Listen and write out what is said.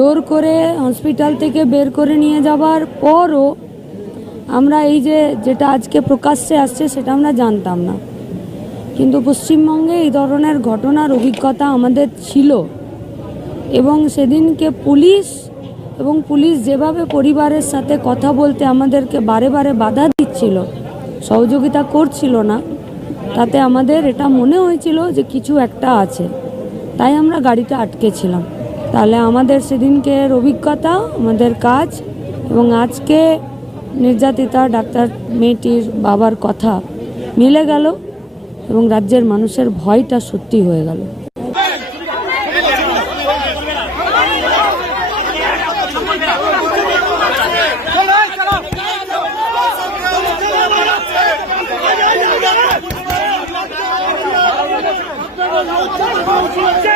জোর করে হসপিটাল থেকে বের করে নিয়ে যাবার পরও আমরা এই যে যেটা আজকে প্রকাশ্যে আসছে সেটা আমরা জানতাম না। কিন্তু পশ্চিমবঙ্গে এই ধরনের ঘটনার অভিজ্ঞতা আমাদের ছিল এবং সেদিনকে পুলিশ এবং পুলিশ যেভাবে পরিবারের সাথে কথা বলতে আমাদেরকে বারে বারে বাধা দিচ্ছিল, সহযোগিতা করছিল না, তাতে আমাদের এটা মনে হয়েছিল যে কিছু একটা আছে। তাই আমরা গাড়িটা আটকেছিলাম। তাহলে আমাদের সেদিনকের অভিজ্ঞতা আমাদের কাজ এবং আজকে নির্যাতিতা ডাক্তার মেয়েটির বাবার কথা মিলে গেল এবং রাজ্যের মানুষের ভয়টা সত্যি হয়ে গেল হবে। জবরদস্তি